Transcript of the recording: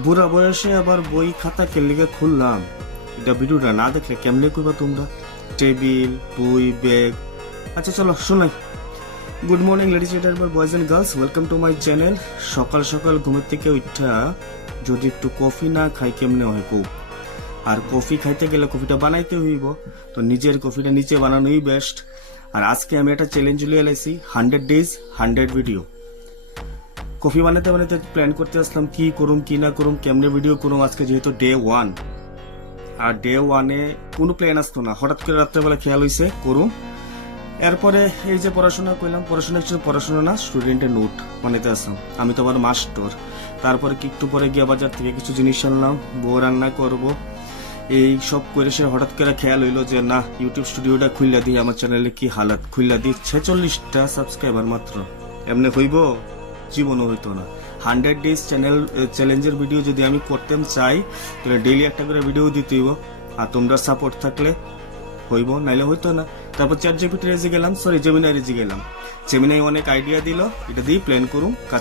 বুড়া বয়সে আবার বই খাতা কেলিগে খুললাম। এটা ভিডিওটা না দেখলে কেমনে করবা তোমরা? টেবিল, বই, ব্যাগ। আচ্ছা চলো শোনাই। Good morning ladies and boys and girls, welcome to my channel. সকাল সকাল ঘুমের থেকে উঠা যদি একটু কফি না খাই কেমনে হয় কো? আর কফি খাইতে গেলে কফিটা বানাইতে হইব, তো নিজের কফিটা নিচে বানানোই বেস্ট। আর আজকে আমি একটা চ্যালেঞ্জ লিয়ে এলাইছি, 100 ডেজ 100 ভিডিও। কফি বানাতে বানাতে প্ল্যান করতে আসলাম কি করুম কি না করুম, কেমনে ভিডিও করুম। আজকে যেহেতু ডে 1, আর ডে 1-এ কোনো প্ল্যান আসতো না, হঠাৎ করে রাত্রেবেলা খেয়াল হয়েছে করুম। এরপরে এই যে পড়াশোনা করলাম, পড়াশোনা একচুয়ালি পড়াশোনা না, স্টুডেন্টের নোট বানাইতে আসলাম। আমি তো আবার মাস্টার। তারপরে কি একটু পরে গিয়ে বাজার থেকে কিছু জিনিস আনলাম, বউ রান্না করব। এই সব করে সে হঠাৎ করে খেয়াল হইলো যে না, ইউটিউব স্টুডিওটা খুললা দিই, আমার চ্যানেলে কি হালাত, খুললা দিই। 46টা সাবস্ক্রাইবার মাত্র, এমনি হইব? জীবনও হইতো না। 100 ডেজ চ্যালেঞ্জের ভিডিও যদি আমি করতে চাই, তাহলে ডেইলি একটা করে ভিডিও দিতে হইব। আর তোমরা সাপোর্ট থাকলে হইব, নাইলে হইতো না। তারপর চ্যাট জিপিটি রেজে গেলাম, সরি জেমিনাই রেজে গেলাম। জেমিনাই অনেক আইডিয়া দিল, এটা দিয়ে প্ল্যান করুম কাজ।